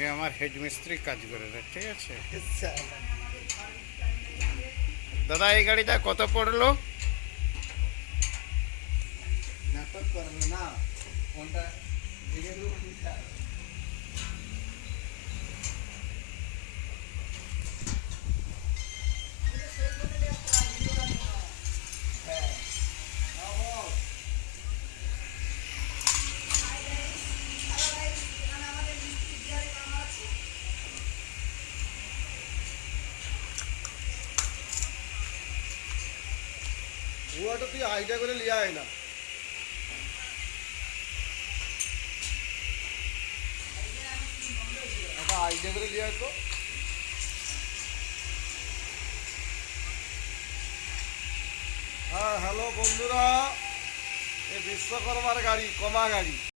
এ আমার হেডমিস্ত্রি কাজ করে দেয়, ঠিক আছে। দাদা এই গাড়িটা কত পড়লো? নাটক করবে না, ফোনটা ভেঙে দেবো। ওটা তুই আইডিয়া করে লিয়ে আয় না, একটা আইডিয়া করে লিয়ে আসতো। হ্যাঁ হ্যালো বন্ধুরা, এই বিশ্বকর্মার গাড়ি, কমা গাড়ি।